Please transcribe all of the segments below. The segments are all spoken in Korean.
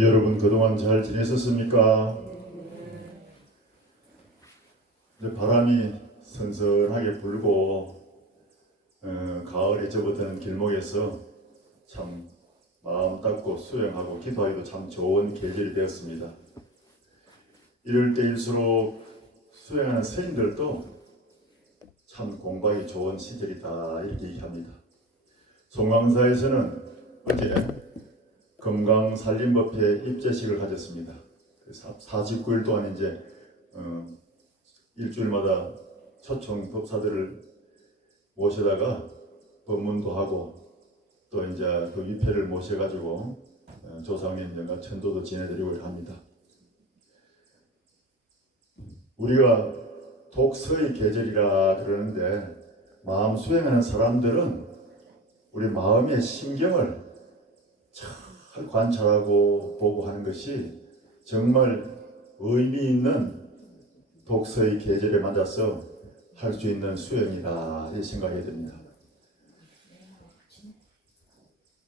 여러분 그동안 잘 지내셨습니까? 이제 바람이 선선하게 불고 가을에 접어드는 길목에서 참 마음 닦고 수영하고 기도하기도 참 좋은 계절이 되었습니다. 이럴 때일수록 수영하는 스님들도 참 공부하기 좋은 시절이다 이렇게 얘기합니다. 송광사에서는 어제 금강산림법회 입제식을 가졌습니다. 49일 동안 이제 일주일마다 초청 법사들을 모셔다가 법문도 하고 또 이제 그 위패를 모셔가지고 조상님들과 천도도 지내드리고 합니다. 우리가 독서의 계절이라 그러는데 마음 수행하는 사람들은 우리 마음의 심경을 잘 관찰하고 보고 하는 것이 정말 의미 있는 독서의 계절에 맞아서 할 수 있는 수행이다 이렇게 생각해야 됩니다.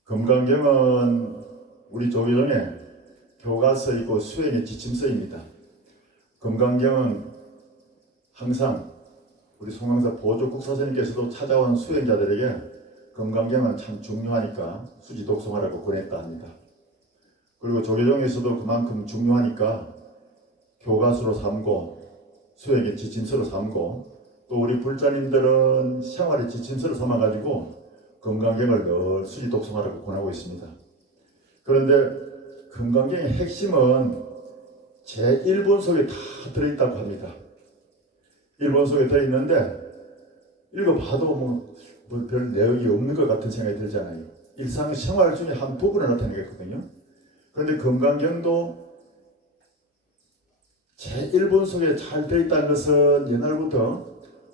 금강경은 우리 조계종의 교과서이고 수행의 지침서입니다. 금강경은 항상 우리 송광사 보조국사스님께서도 찾아온 수행자들에게 금강경은 참 중요하니까 수지 독송하라고 권했다 합니다. 그리고 조계종에서도 그만큼 중요하니까 교과서로 삼고 수행의 지침서로 삼고 또 우리 불자님들은 생활의 지침서로 삼아가지고 금강경을 늘 수지 독송하라고 권하고 있습니다. 그런데 금강경의 핵심은 제1본 속에 다 들어있다고 합니다. 1본 속에 들어있는데 읽어봐도 별 내용이 없는 것 같은 생각이 들잖아요. 일상생활 중에 한 부분을 나타내겠거든요. 그런데 금강경도 제1본 속에 잘 들어있다는 것은 옛날부터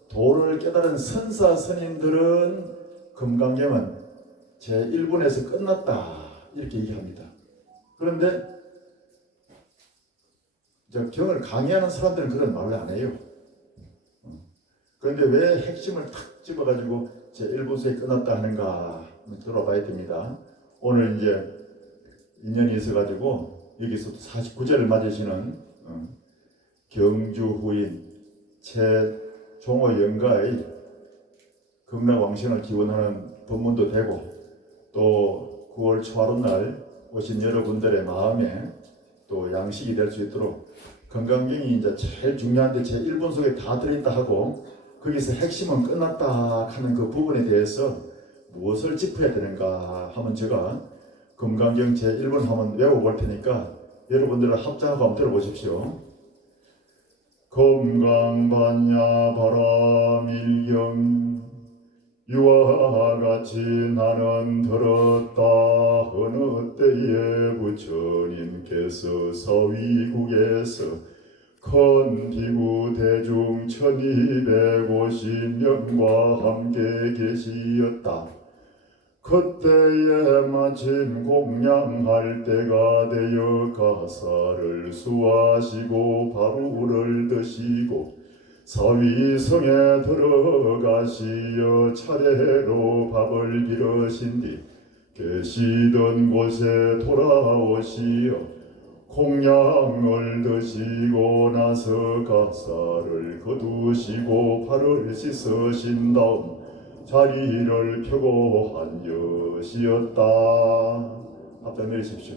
도를 깨달은 선사 스님들은 금강경은 제1본에서 끝났다 이렇게 얘기합니다. 그런데 경을 강의하는 사람들은 그런 말을 안 해요. 그런데 왜 핵심을 탁 집어가지고 제1본 속에 끝났다 하는가 들어봐야 됩니다. 오늘 이제 인연이 있어가지고 여기서 49제를 맞으시는 경주 후인 최종호 영가의 극락왕신을 기원하는 법문도 되고 또 9월 초하룻날 오신 여러분들의 마음에 또 양식이 될 수 있도록 금강경이 이제 제일 중요한데 제1본 속에 다 들어있다 하고 거기서 핵심은 끝났다 하는 그 부분에 대해서 무엇을 짚어야 되는가 하면 제가 금강경 제1번 한번 외워볼 테니까 여러분들은 합장하고 한번 들어보십시오. 금강반야 바람일경 유와 같이 나는 들었다 어느 때에 부처님께서 서위국에서 큰 비구 대중 1250명과 함께 계시었다. 그때에 마침 공양할 때가 되어 가사를 수하시고 바루를 드시고 사위성에 들어가시어 차례로 밥을 빌으신 뒤 계시던 곳에 돌아오시어 공양을 드시고 나서 가사를 거두시고 발을 씻으신 다음 자리를 펴고 앉으시었다. 앞장 내리십시오.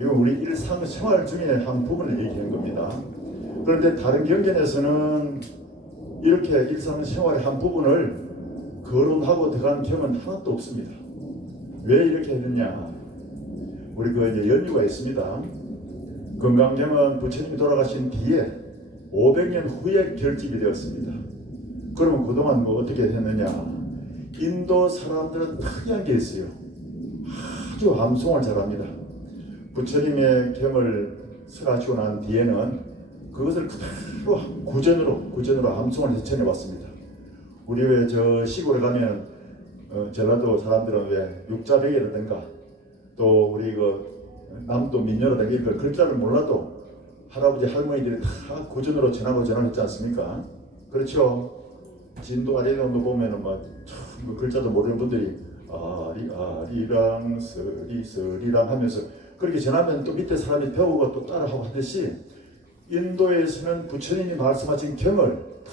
이건 우리 일상생활 중에 한 부분을 얘기하는 겁니다. 그런데 다른 경전에서는 이렇게 일상생활의 한 부분을 거론하고 들어간 경은 하나도 없습니다. 왜 이렇게 했느냐? 우리 이제 연유가 있습니다. 금강경은 부처님이 돌아가신 뒤에 500년 후에 결집이 되었습니다. 그러면 그동안 어떻게 됐느냐? 인도 사람들은 특이한 게 있어요. 아주 암송을 잘합니다. 부처님의 경을 설하시고 난 뒤에는 그것을 그대로 구전으로 암송을 전해 왔습니다. 우리 왜 저 시골에 가면 전라도 사람들은 왜 육자백이라든가 또 우리 남도 민요라든가 이런 글자를 몰라도 할아버지 할머니들이 다 구전으로 전하지 않습니까? 그렇죠? 진도 아리랑도 보면은 그 글자도 모르는 분들이 아리랑 서리랑 하면서 그렇게 전하면 또 밑에 사람이 배우고 또 따라하고 하듯이 인도에서는 부처님이 말씀하신 경을 다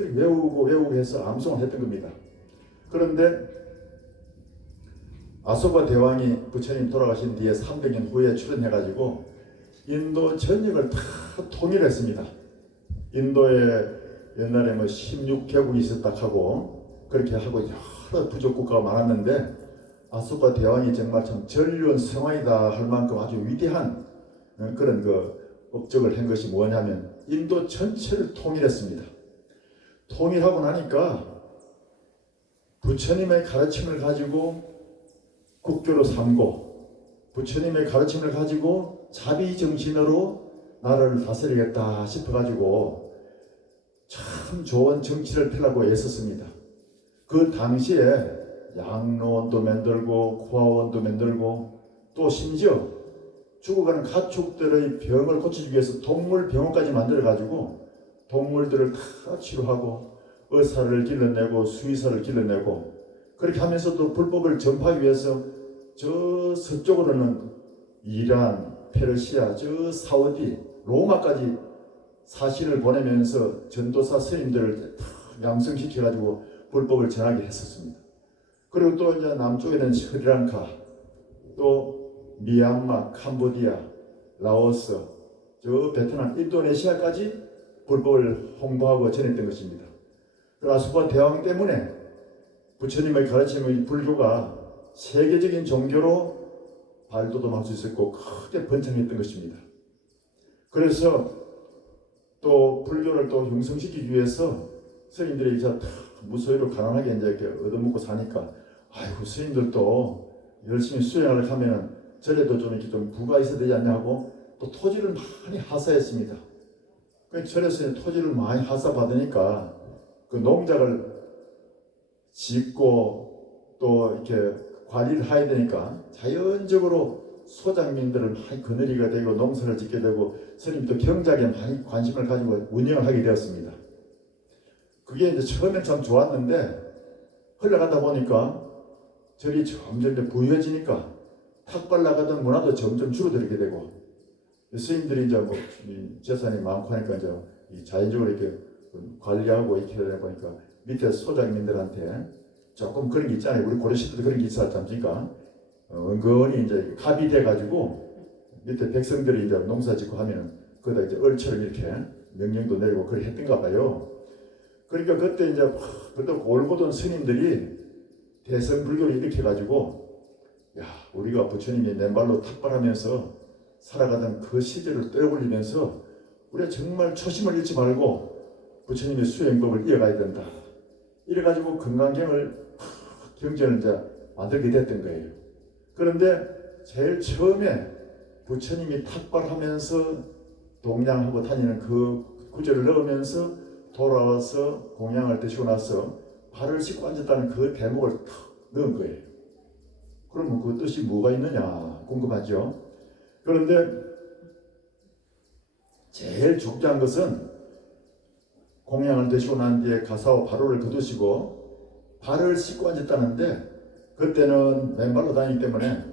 외우고 해서 암송을 했던 겁니다. 그런데 아소가 대왕이 부처님 돌아가신 뒤에 300년 후에 출현해가지고 인도 전역을 다 통일했습니다. 인도에 옛날에 뭐 16개국이 있었다 하고 그렇게 하고 여러 부족 국가가 많았는데 아소가 대왕이 정말 참 전륜 성화이다 할 만큼 아주 위대한 그런 업적을 한 것이 뭐냐면 인도 전체를 통일했습니다. 통일하고 나니까 부처님의 가르침을 가지고 국교로 삼고 부처님의 가르침을 가지고 자비정신으로 나라를 다스리겠다 싶어가지고 참 좋은 정치를 펴려고 애썼습니다. 그 당시에 양로원도 만들고 구하원도 만들고 또 심지어 죽어가는 가축들의 병을 고쳐주기 위해서 동물병원까지 만들어가지고 동물들을 다 치료하고 의사를 길러내고 수의사를 길러내고 그렇게 하면서도 불법을 전파하기 위해서 저 서쪽으로는 이란, 페르시아, 저 사우디, 로마까지 사신을 보내면서 전도사 스님들을 다 양성시켜가지고 불법을 전하게 했었습니다. 그리고 또 이제 남쪽에는 스리랑카, 또 미얀마, 캄보디아, 라오스, 저 베트남, 인도네시아까지 불법을 홍보하고 전했던 것입니다. 아소가 대왕 때문에 부처님의 가르침의 불교가 세계적인 종교로 발돋움할 수 있었고 크게 번창했던 것입니다. 그래서 또 불교를 또 형성시키기 위해서 스님들이 이제 무소유로 가난하게 이제 이렇게 얻어먹고 사니까 아이고 스님들도 열심히 수행을 하면 절에도 좀 이렇게 좀 부가 있어야 되지 않냐 하고 또 토지를 많이 하사했습니다. 그 절에서 토지를 많이 하사받으니까 그 농작을 짓고 또 이렇게 관리를 해야 되니까 자연적으로 소장민들을 많이 거느리게 되고 농사를 짓게 되고 스님도 경작에 많이 관심을 가지고 운영을 하게 되었습니다. 그게 이제 처음엔 참 좋았는데 흘러가다 보니까 절이 점점 부유해지니까 탁발 나가던 문화도 점점 줄어들게 되고 스님들이 이제 뭐 재산이 많고 하니까 이제 자연적으로 이렇게 관리하고 이렇게 하다 보니까 밑에 소장민들한테 조금 그런 게 있잖아요. 우리 고려 시대도 그런 게 있었지 않습니까? 은근히 이제 갑이 돼가지고 밑에 백성들이 이제 농사 짓고 하면은 거기다 이제 얼처럼 이렇게 명령도 내리고 그렇게 했던가 봐요. 그러니까 그때 이제 그때 골고던 스님들이 대성불교를 일으켜가지고 야 우리가 부처님이 맨발로 탁발하면서 살아가던 그 시절을 떠올리면서 우리가 정말 초심을 잃지 말고 부처님의 수행법을 이어가야 된다. 이래가지고 금강경을 경전을 이제 만들게 됐던 거예요. 그런데 제일 처음에 부처님이 탁발하면서 동양하고 다니는 그 구절을 넣으면서 돌아와서 공양을 드시고 나서 발을 씻고 앉았다는 그 대목을 탁 넣은 거예요. 그러면 그 뜻이 뭐가 있느냐 궁금하죠? 그런데 제일 중요한 것은 공양을 드시고 난 뒤에 가사와 바로를 거두시고 발을 씻고 앉았다는데 그때는 맨발로 다니기 때문에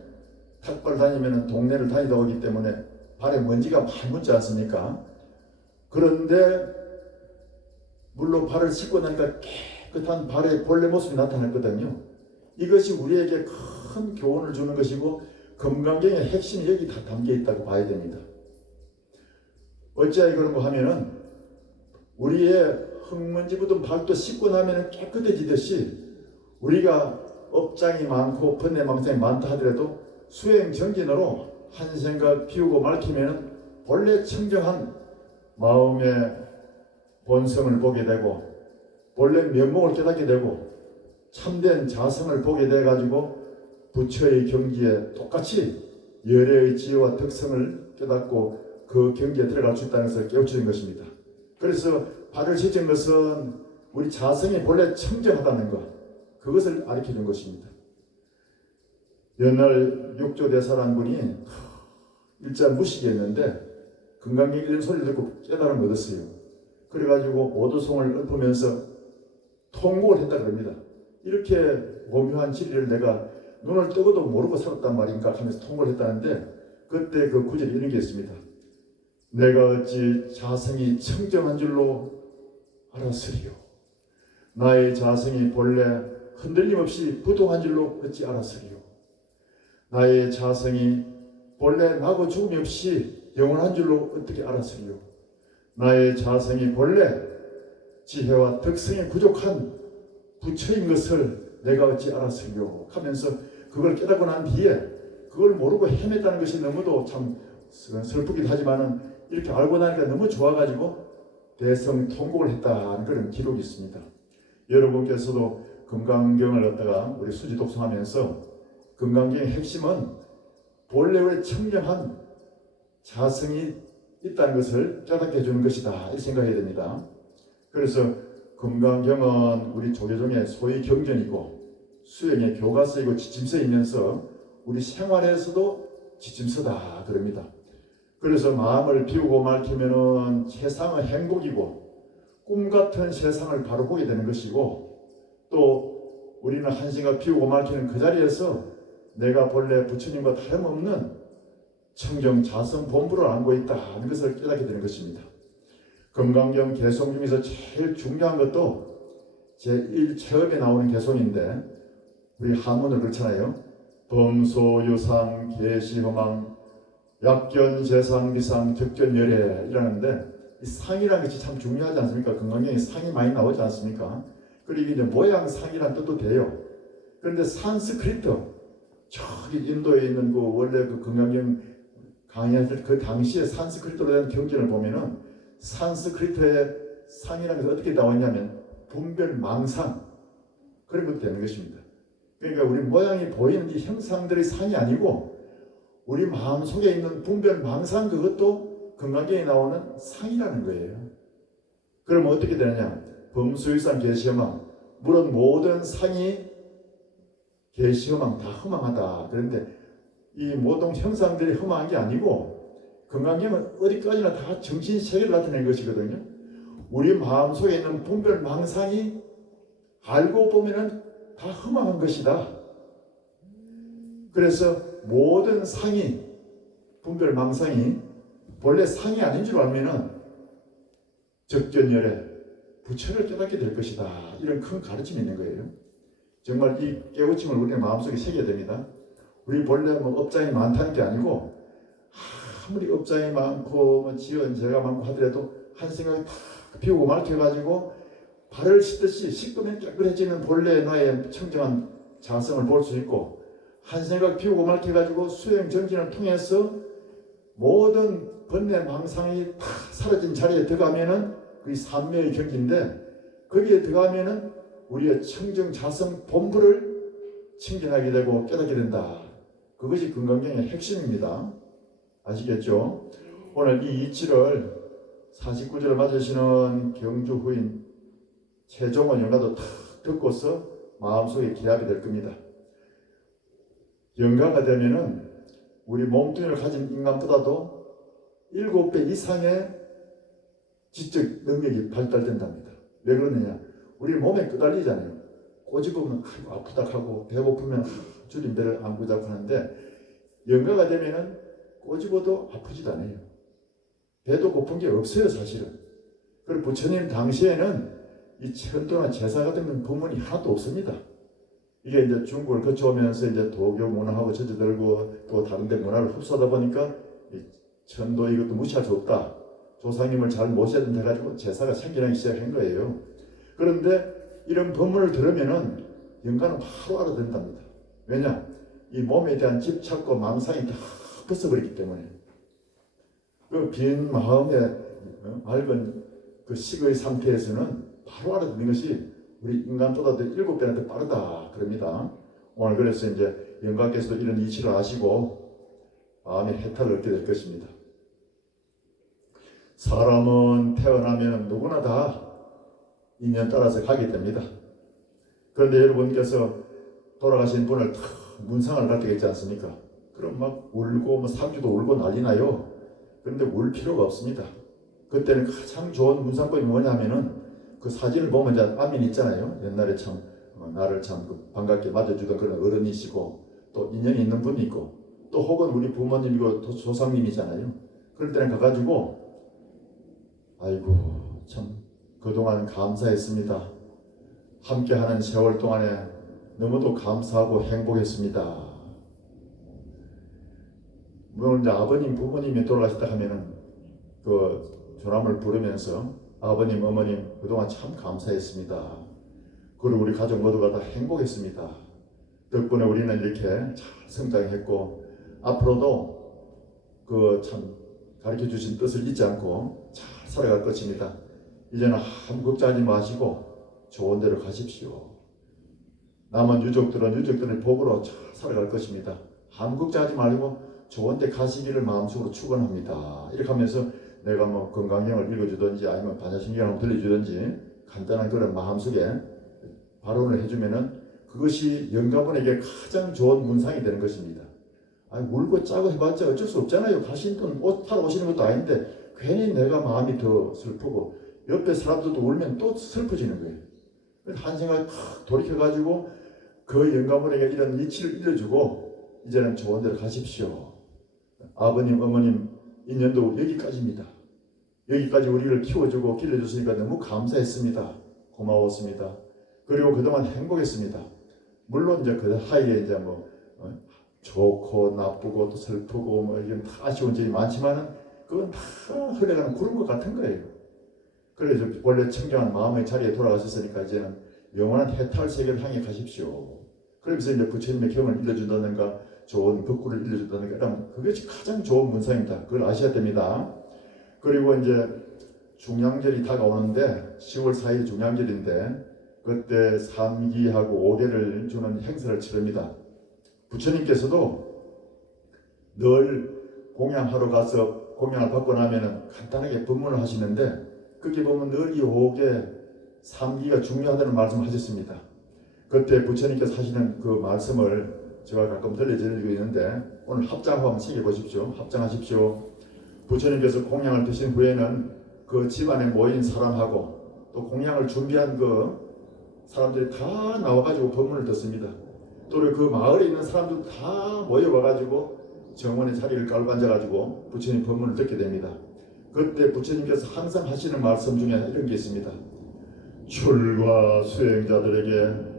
탁발 다니면 동네를 다니다 오기 때문에 발에 먼지가 많이 묻지 않습니까? 그런데 물로 발을 씻고 나니까 깨끗한 발의 본래 모습이 나타났거든요. 이것이 우리에게 큰 교훈을 주는 것이고 금강경의 핵심이 여기 다 담겨 있다고 봐야 됩니다. 어찌하여 그런가 하면은 우리의 흙먼지 묻은 발도 씻고 나면 깨끗해지듯이 우리가 업장이 많고 번뇌망상이 많다 하더라도 수행 정진으로 한 생각 피우고 말키면 본래 청정한 마음의 본성을 보게 되고 본래 면목을 깨닫게 되고 참된 자성을 보게 돼 가지고 부처의 경지에 똑같이 열애의 지혜와 덕성을 깨닫고 그 경지에 들어갈 수 있다는 것을 깨우치는 것입니다. 그래서 발을 씻은 것은 우리 자성이 본래 청정하다는 것, 그것을 가르쳐준 것입니다. 옛날 육조대사라는 분이 일자 무식이었는데 금강경 이런 소리를 듣고 깨달음을 얻었어요. 그래가지고 오도송을 읊으면서 통곡을 했다 그럽니다. 이렇게 오묘한 진리를 내가 눈을 뜨고도 모르고 살았단 말인가 하면서 통곡을 했다는데 그때 그 구절에 이런 게 있습니다. 내가 어찌 자성이 청정한 줄로 알았으리요. 나의 자성이 본래 흔들림 없이 부동한 줄로 어찌 알았으리요. 나의 자성이 본래 나고 죽음이 없이 영원한 줄로 어떻게 알았으리요. 나의 자성이 본래 지혜와 덕성이 부족한 부처인 것을 내가 어찌 알았으리요 하면서 그걸 깨닫고 난 뒤에 그걸 모르고 헤맸다는 것이 너무도 참 슬프기도 하지만은 이렇게 알고 나니까 너무 좋아가지고 대성통곡을 했다는 그런 기록이 있습니다. 여러분께서도 금강경을 갖다가 우리 수지 독송하면서 금강경의 핵심은 본래 우리 청정한 자성이 있다는 것을 깨닫게 해주는 것이다 이렇게 생각해야 됩니다. 그래서 금강경은 우리 조계종의 소위 경전이고 수행의 교과서이고 지침서이면서 우리 생활에서도 지침서다 그럽니다. 그래서 마음을 비우고 맑히면은 세상은 행복이고 꿈같은 세상을 바로 보게 되는 것이고 또 우리는 한 생각 비우고 맑히는 그 자리에서 내가 본래 부처님과 다름없는 청정 자성 본부를 안고 있다는 것을 깨닫게 되는 것입니다. 금강경 개송 중에서 제일 중요한 것도 제1 처음에 나오는 개송인데 우리 한문을 그렇잖아요. 범소유상 계시허망 약견재상 비상 격견열애 이라는데 이 상이라는 것이 참 중요하지 않습니까? 금강경에 상이 많이 나오지 않습니까? 그리고 이제 모양상이라는 뜻도 돼요. 그런데 산스크리트 저기 인도에 있는 그 원래 그 금강경 강의할 그 당시에 산스크리트로 된 경전을 보면은 산스크리트의 상이라는 것이 어떻게 나왔냐면 분별망상 그런 것도 되는 것입니다. 그러니까 우리 모양이 보이는 이 형상들의 상이 아니고 우리 마음속에 있는 분별망상 그것도 금강경에 나오는 상이라는 거예요. 그러면 어떻게 되느냐? 범수의상 계시허망 물론 모든 상이 계시허망 다 허망하다. 그런데 이 모든 형상들이 허망한 게 아니고 금강경은 어디까지나 다 정신세계를 나타낸 것이거든요. 우리 마음속에 있는 분별망상이 알고 보면은 다 허망한 것이다. 그래서 모든 상이 분별망상이 본래 상이 아닌 줄 알면은 적견열에 부처를 깨닫게 될 것이다. 이런 큰 가르침이 있는 거예요. 정말 이 깨우침을 우리의 마음속에 새겨야 됩니다. 우리 본래 뭐 업장이 많다는 게 아니고 아무리 업장이 많고 뭐 지은 죄가 많고 하더라도 한 생각이 탁 피우고 맑혀가지고 발을 씻듯이 씻으면 깨끗해지는 본래 나의 청정한 자성을 볼 수 있고 한 생각 피우고 맑혀가지고 수행 정진을 통해서 모든 번뇌 망상이 다 사라진 자리에 들어가면은 그게 삼매의 경지인데 거기에 들어가면은 우리의 청정 자성 본부를 청진하게 되고 깨닫게 된다. 그것이 금강경의 핵심입니다. 아시겠죠? 오늘 이 이치를 49절을 맞으시는 경주 후인 최종원 영가도 탁 듣고서 마음속에 기하게 될 겁니다. 영가가 되면은 우리 몸뚱이를 가진 인간보다도 7배 이상의 지적 능력이 발달된답니다. 왜 그러느냐? 우리 몸에 끄달리잖아요. 꼬집으면 아이고 아프다 하고 배고프면 주님 배를 안고 자고 하는데 영가가 되면은 꼬집어도 아프지도 않아요. 배도 고픈 게 없어요 사실은. 그리고 부처님 당시에는 이 천도나 제사 같은 법문이 하나도 없습니다. 이게 이제 중국을 거쳐오면서 이제 도교 문화하고 젖어들고 또 다른 데 문화를 흡수하다 보니까 이 천도 이것도 무시할 수 없다. 조상님을 잘 모셔야 된다 해가지고 제사가 생겨나기 시작한 거예요. 그런데 이런 법문을 들으면은 영가는 바로 알아듣는답니다. 왜냐? 이 몸에 대한 집착과 망상이 다 벗어버리기 때문에 그 빈 마음에 맑은 그 식의 상태에서는 바로 알아듣는 것이 우리 인간보다도 7배나 더 빠르다 그럽니다. 오늘 그래서 이제 영가께서도 이런 이치를 아시고 마음의 해탈을 얻게 될 것입니다. 사람은 태어나면 누구나 다 인연 따라서 가게 됩니다. 그런데 여러분께서 돌아가신 분을 탁 문상을 갖게 있지 않습니까? 그럼 막 울고 뭐 3주도 울고 난리 나요. 그런데 울 필요가 없습니다. 그때는 가장 좋은 문상법이 뭐냐면은 그 사진을 보면 이제 아멘 있잖아요. 옛날에 참 나를 참 반갑게 맞아주던 그런 어른이시고 또 인연이 있는 분이 있고 또 혹은 우리 부모님이고 또 조상님이잖아요. 그럴 때는 가가지고 아이고 참 그동안 감사했습니다. 함께하는 세월 동안에 너무도 감사하고 행복했습니다. 물론 이제 아버님 부모님이 돌아가셨다 하면은 그 조남을 부르면서 아버님 어머님 그동안 참 감사했습니다. 그리고 우리 가족 모두가 다 행복했습니다. 덕분에 우리는 이렇게 잘 성장했고 앞으로도 그 참 가르쳐 주신 뜻을 잊지 않고 잘 살아갈 것입니다. 이제는 아무 걱정하지 마시고 좋은 데로 가십시오. 남은 유족들은 유족들의 복으로 잘 살아갈 것입니다. 아무 걱정하지 말고 좋은 데 가시기를 마음속으로 축원합니다. 이렇게 하면서 내가 뭐 건강경을 읽어주든지 아니면 반야신경을 들려주든지 간단한 그런 마음속에 발언을 해주면은 그것이 영가분에게 가장 좋은 문상이 되는 것입니다. 아니 울고 짜고 해봤자 어쩔 수 없잖아요. 가신 분 옷 타러 오시는 것도 아닌데 괜히 내가 마음이 더 슬프고 옆에 사람들도 울면 또 슬퍼지는 거예요. 한 생각 탁 돌이켜가지고 그 영가분에게 이런 이치를 일러주고 이제는 좋은 데로 가십시오. 아버님 어머님 인연도 여기까지입니다. 여기까지 우리를 키워주고 길러줬으니까 너무 감사했습니다. 고마웠습니다. 그리고 그동안 행복했습니다. 물론 이제 그 사이에 이제 뭐 좋고 나쁘고 또 슬프고 뭐 이런 다 아쉬운 점이 많지만은 그건 다 흘러가는 구름과 같은 거예요. 그래서 원래 청정한 마음의 자리에 돌아가셨으니까 이제는 영원한 해탈 세계를 향해 가십시오. 그러면서 이제 부처님의 경을 일러준다든가 좋은 법구를 일러준다든가 이러면 그것이 가장 좋은 문상입니다. 그걸 아셔야 됩니다. 그리고 이제 중량절이 다가오는데 10월 4일 중량절인데 그때 3기하고 5개를 주는 행사를 치릅니다. 부처님께서도 늘 공양하러 가서 공양을 받고 나면은 간단하게 법문을 하시는데 거기 보면 늘 이 5개 3기가 중요하다는 말씀을 하셨습니다. 그때 부처님께서 하시는 그 말씀을 제가 가끔 들려드리고 있는데 오늘 합장 한번 챙겨보십시오. 합장하십시오. 부처님께서 공양을 드신 후에는 그 집안에 모인 사람하고 또 공양을 준비한 그 사람들이 다 나와가지고 법문을 듣습니다. 또 그 마을에 있는 사람들 다 모여와가지고 정원의 자리를 깔고 앉아가지고 부처님 법문을 듣게 됩니다. 그때 부처님께서 항상 하시는 말씀 중에 이런 게 있습니다. 출가 수행자들에게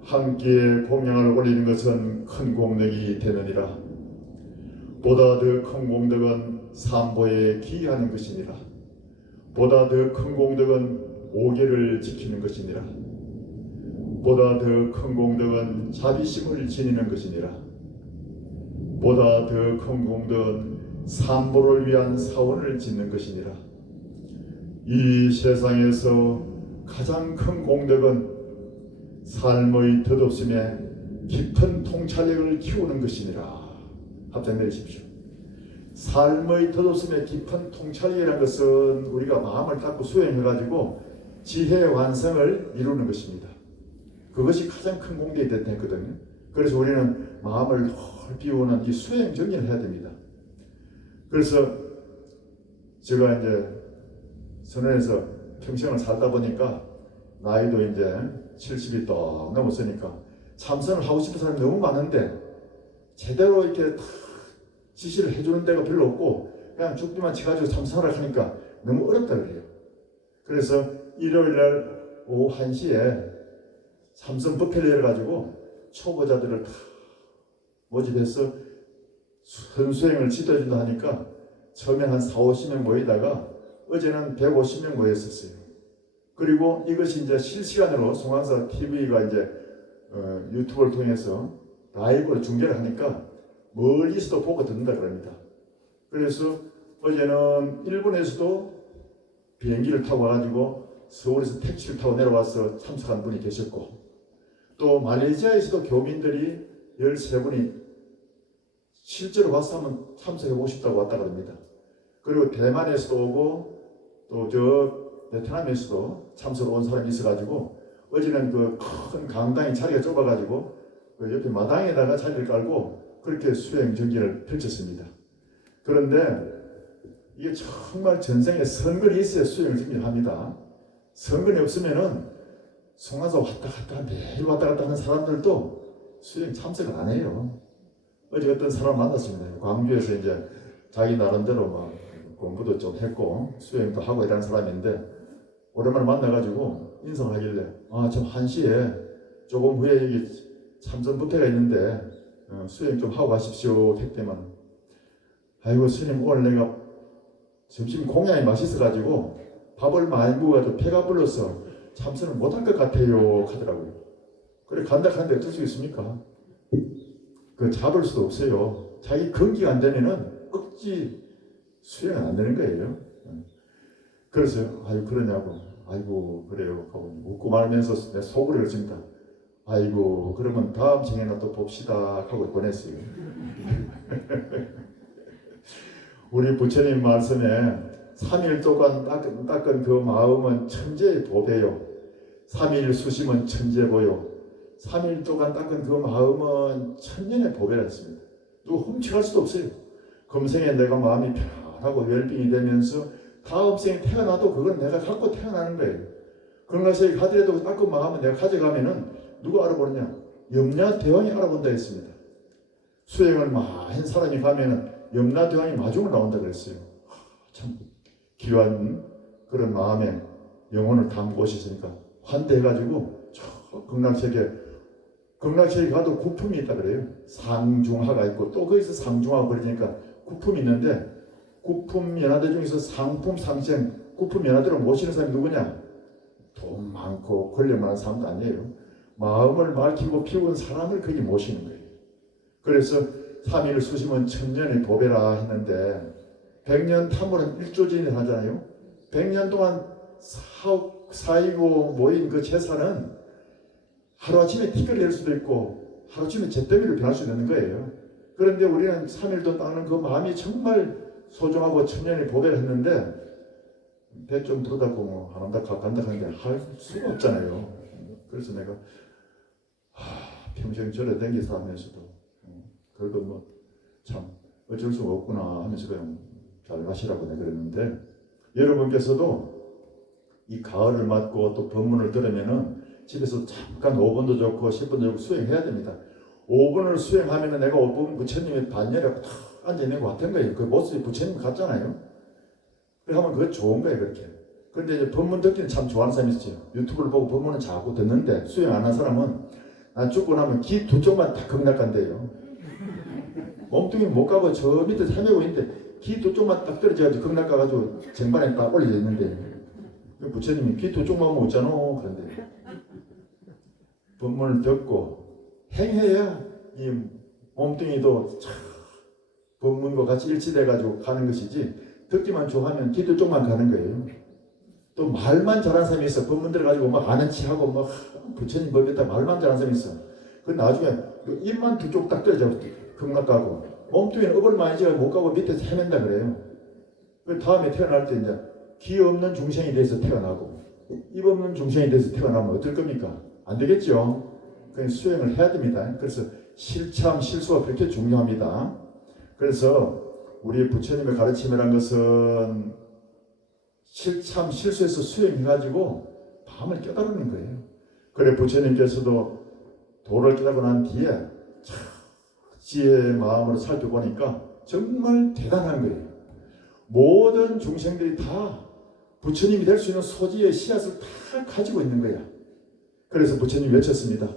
함께 공양을 올리는 것은 큰 공덕이 되느니라. 보다 더 큰 공덕은 삼보에 기하는 것이니라. 보다 더 큰 공덕은 오계를 지키는 것이니라. 보다 더 큰 공덕은 자비심을 지니는 것이니라. 보다 더 큰 공덕은 삼보를 위한 사원을 짓는 것이니라. 이 세상에서 가장 큰 공덕은 삶의 덧없음에 깊은 통찰력을 키우는 것이니라. 합장 내리십시오. 삶의 덧없음에 깊은 통찰력이라는 것은 우리가 마음을 닦고 수행해가지고 지혜 완성을 이루는 것입니다. 그것이 가장 큰 공덕이 됐거든요. 그래서 우리는 마음을 헐 비우는 이 수행 정리를 해야 됩니다. 그래서 제가 이제 선원에서 평생을 살다 보니까 나이도 이제 70이 또 넘었으니까 참선을 하고 싶은 사람이 너무 많은데 제대로 이렇게 다 지시를 해주는 데가 별로 없고 그냥 죽기만 쳐가지고 참선을 하니까 너무 어렵다 그래요. 그래서 일요일날 오후 1시에 참선 법회를 열어가지고 초보자들을 다 모집해서 선수행을 지도해준다 하니까 처음엔 한 4-50명 모이다가 어제는 150명 모였었어요. 그리고 이것이 이제 실시간으로 송황사 TV가 이제 유튜브를 통해서 라이브로 중계를 하니까 멀리서도 보고 듣는다 그럽니다. 그래서 어제는 일본에서도 비행기를 타고 와가지고 서울에서 택시를 타고 내려와서 참석한 분이 계셨고 또 말레이시아에서도 교민들이 13분이 실제로 와서 한번 참석해 보고 싶다고 왔다 그럽니다. 그리고 대만에서도 오고 또 저 베트남에서도 참석 온 사람이 있어가지고 어제는 그 큰 강당의 자리가 좁아가지고 그 옆에 마당에다가 자리를 깔고 그렇게 수행 정기를 펼쳤습니다. 그런데 이게 정말 전생에 선근이 있어야 수행을 정리합니다. 선근이 없으면은 송화사 왔다 갔다 매일 왔다 갔다 하는 사람들도 수행 참석을 안 해요. 어제 어떤 사람 만났습니다. 광주에서 이제 자기 나름대로 막 공부도 좀 했고 수행도 하고 이런 사람인데 오랜만에 만나가지고 인사하길래 좀 1시에 조금 후에 여기 참선 뷔페가 있는데 수행 좀 하고 가십시오 했더만 아이고 스님 오늘 내가 점심 공양이 맛있어가지고 밥을 많이 먹어가지고 배가 불러서 참선을 못할 것 같아요 하더라고요. 그래 간다 하는데 어쩔 수 있습니까? 그 잡을 수도 없어요. 자기 건기가 안 되면은 억지 수행은 안 되는 거예요. 그래서 아이고 그러냐고 아이고 그래요 하고 웃고 말면서 내 속으로 그랬습니다. 아이고 그러면 다음 생에나 또 봅시다 하고 보냈어요. 우리 부처님 말씀에 3일 동안 닦은 그 마음은 천재의 보배요. 3일 수심은 천재보요. 3일 동안 닦은 그 마음은 천년의 보배라 했습니다. 누구 훔쳐갈 수도 없어요. 금생에 내가 마음이 편안하고 웰빙이 되면서 다음 생에 태어나도 그건 내가 갖고 태어나는 거예요. 그런 것을 가더라도 닦은 마음은 내가 가져가면은 누가 알아보느냐? 염라대왕이 알아본다 했습니다. 수행을 많은 사람이 가면은 염라대왕이 마중을 나온다 그랬어요. 참 귀한 그런 마음에 영혼을 담고 오셨으니까 환대해가지고 저 극락세계 가도 구품이 있다 그래요. 상중하가 있고 또 거기서 상중하가 버리니까 구품이 있는데 구품 연하대 중에서 상품 상생 구품 연하대로 모시는 사람이 누구냐? 돈 많고 권력 많은 사람도 아니에요. 마음을 밝히고 피운 사람을 거기 모시는 거예요. 그래서 3일 수심은 천년의 보배라 했는데 100년 탐구는 일조진을 하잖아요. 100년 동안 사이고 모인 그 재산은 하루아침에 티끌 낼 수도 있고 하루아침에 잿더미를 변할 수도 있는 거예요. 그런데 우리는 3일도 닦는 그 마음이 정말 소중하고 천년의 보배를 했는데 배 좀 부르다 보면 한다 간다 하는데 할 수가 없잖아요. 그래서 내가 평생 절에 댕기서 하면서도 그래도 뭐 참 어쩔 수가 없구나 하면서 그냥 잘 가시라고 내가 그랬는데 여러분께서도 이 가을을 맞고 또 법문을 들으면은 집에서 잠깐 5분도 좋고 10분도 좋고 수행해야 됩니다. 5분을 수행하면은 내가 5분 부처님의 반열에 탁 앉아있는 것 같은 거예요. 그 모습이 부처님 같잖아요. 그래 하면 그거 좋은 거예요 그렇게. 그런데 이제 법문 듣기는 참 좋아하는 사람이 있어요. 유튜브를 보고 법문은 자꾸 듣는데 수행 안 한 사람은 난 죽고 나면 귀 두 쪽만 다 극락간대요. 몸뚱이 못 가고 저 밑에 헤매고 있는데 귀 두 쪽만 딱 떨어져가지고 극락 가가지고 쟁반에 딱 올려져 있는데 부처님이 귀 두 쪽만 못 있잖아 그런데 법문을 듣고 행해야 이 몸뚱이도 참 법문과 같이 일치돼가지고 가는 것이지 듣기만 좋아하면 귀 두 쪽만 가는 거예요. 또 말만 잘하는 사람이 있어. 법문 들어가지고 막 아는 체하고 막 부처님 법에다 말만 잘하는 사람이 있어. 그 나중에 입만 두 쪽 딱 떨어져 극락 가고 몸뚱이는 업을 많이 지어 못 가고 밑에서 헤맨다 그래요. 그 다음에 태어날 때 이제 귀 없는 중생이 돼서 태어나고 입 없는 중생이 돼서 태어나면 어떨 겁니까? 안 되겠죠. 그냥 수행을 해야 됩니다. 그래서 실참 실수가 그렇게 중요합니다. 그래서 우리 부처님의 가르침이란 것은 실참 실수해서 수행해가지고 밤을 깨달는 거예요. 그래 부처님께서도 도를 깨닫고 난 뒤에 지혜의 마음으로 살펴보니까 정말 대단한 거예요. 모든 중생들이 다 부처님이 될 수 있는 소지의 씨앗을 다 가지고 있는 거야. 그래서 부처님이 외쳤습니다.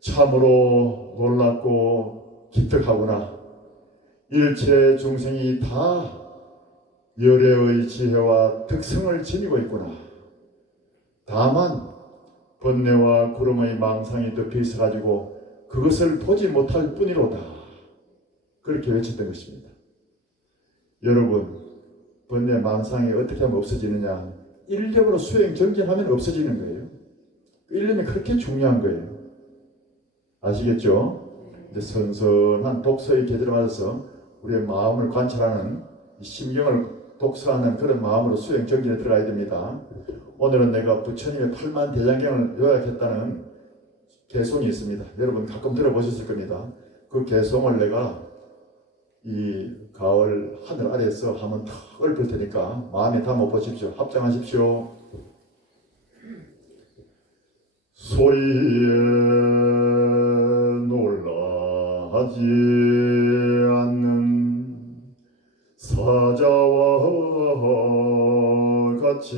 참으로 놀랍고 기특하구나. 일체 중생이 다 열애의 지혜와 특성을 지니고 있구나. 다만 번뇌와 구름의 망상이 덮여 있어가지고 그것을 보지 못할 뿐이로다. 그렇게 외쳤던 것입니다. 여러분, 번뇌 망상이 어떻게 하면 없어지느냐? 일념으로 수행 정진하면 없어지는 거예요. 일념이 그렇게 중요한 거예요. 아시겠죠? 이제 선선한 독서의 계절을 맞아서 우리의 마음을 관찰하는 심경을 독서하는 그런 마음으로 수행 정진에 들어가야 됩니다. 오늘은 내가 부처님의 8만 대장경을 요약했다는 개송이 있습니다. 여러분 가끔 들어보셨을 겁니다. 그 개송을 내가 이 가을 하늘 아래에서 한번 탁 읊을 테니까 마음에 담아 보십시오. 합장하십시오. 소리에 놀라지 같이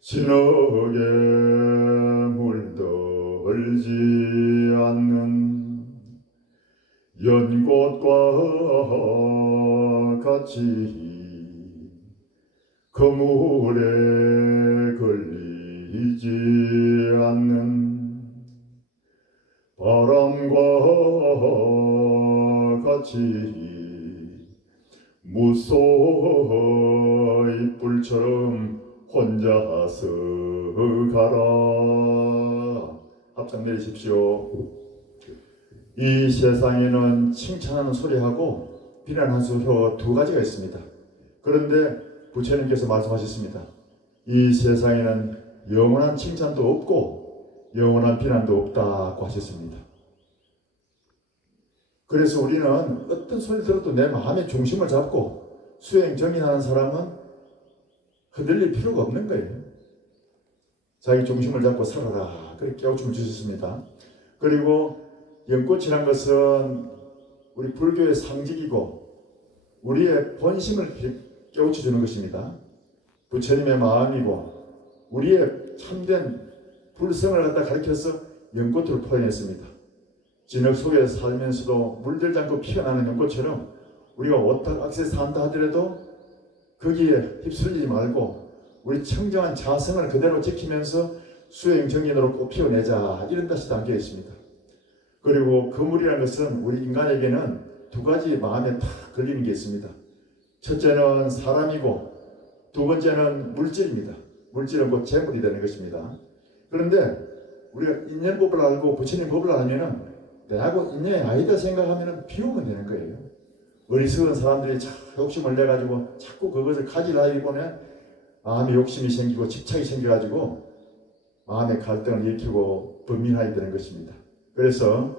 진하게 물들지 않는 연꽃과 같이 그물에 걸리지 않는 바람과 같이 무소의 뿔처럼 혼자서 가라. 합장 내리십시오. 이 세상에는 칭찬하는 소리하고 비난하는 소리로 두 가지가 있습니다. 그런데 부처님께서 말씀하셨습니다. 이 세상에는 영원한 칭찬도 없고 영원한 비난도 없다고 하셨습니다. 그래서 우리는 어떤 소리 들어도 내 마음의 중심을 잡고 수행 정인하는 사람은 흔들릴 필요가 없는 거예요. 자기 중심을 잡고 살아라. 그렇게 깨우침을 주셨습니다. 그리고 연꽃이란 것은 우리 불교의 상징이고 우리의 본심을 깨우쳐 주는 것입니다. 부처님의 마음이고 우리의 참된 불성을 갖다 가르쳐서 연꽃으로 표현했습니다. 진흙 속에서 살면서도 물들지 않고 피어나는 연꽃처럼 우리가 오락악세 산다 하더라도 거기에 휩쓸리지 말고 우리 청정한 자성을 그대로 지키면서 수행 정인으로 꼭 피워내자, 이런 뜻이 담겨 있습니다. 그리고 거물이라는 것은 우리 인간에게는 두 가지 마음에 탁 걸리는 게 있습니다. 첫째는 사람이고 두 번째는 물질입니다. 물질은 곧 재물이 되는 것입니다. 그런데 우리가 인연법을 알고 부처님 법을 알면은 내하고 인연이 아니다 생각하면은 비우면 되는 거예요. 어리석은 사람들이 욕심을 내가지고 자꾸 그것을 가지려 하기보다는 마음에 욕심이 생기고 집착이 생겨가지고 마음의 갈등을 일으키고 범민하게 되는 것입니다. 그래서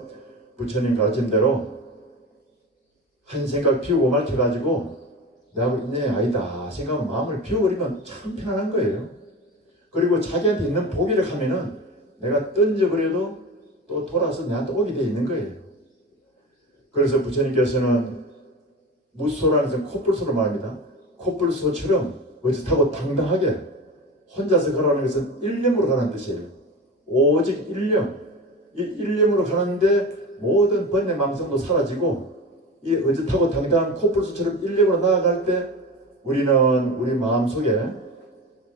부처님 가르침대로 한 생각 피우고 말켜가지고 내하고 인연이 아니다 생각하면 마음을 비워버리면 참 편안한 거예요. 그리고 자기한테 있는 보기를 하면은 내가 던져버려도 또 돌아서 내한테 오게 돼 있는 거예요. 그래서 부처님께서는 무소라는 것은 콧불소로 말합니다. 콧불소처럼 어짓하고 당당하게 혼자서 가라는 것은 일념으로 가라는 뜻이에요. 오직 일념. 이 일념으로 가는데 모든 번뇌 망상도 사라지고 이 어짓하고 당당한 콧불소처럼 일념으로 나아갈 때 우리는 우리 마음속에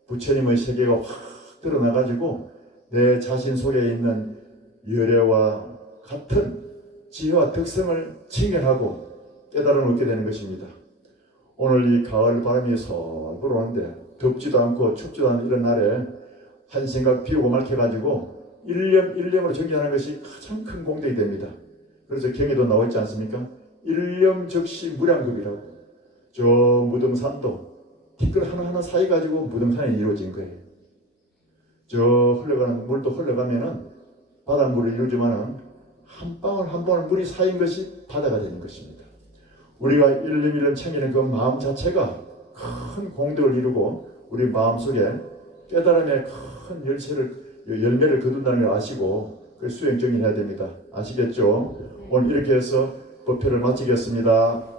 부처님의 세계가 확 드러나가지고 내 자신 속에 있는 열애와 같은 지혜와 특성을 직면하고 깨달음을 얻게 되는 것입니다. 오늘 이 가을 바람이 솔 불어오는데 덥지도 않고 춥지도 않은 이런 날에 한 생각 비우고 말켜가지고 일념으로 정리하는 것이 가장 큰 공덕이 됩니다. 그래서 경에도 나와 있지 않습니까? 일념 즉시 무량급이라고. 저 무등산도 티끌 하나하나 사이 가지고 무등산이 이루어진 거예요. 저 흘러가는 물도 흘러가면은 바닷물을 이루지만은 한 방울 한 방울 물이 쌓인 것이 바다가 되는 것입니다. 우리가 일념 챙기는 그 마음 자체가 큰 공덕을 이루고 우리 마음속에 깨달음의 큰 열매를 거둔다는 걸 아시고 그 수행 정인해야 됩니다. 아시겠죠? 오늘 이렇게 해서 법회를 마치겠습니다.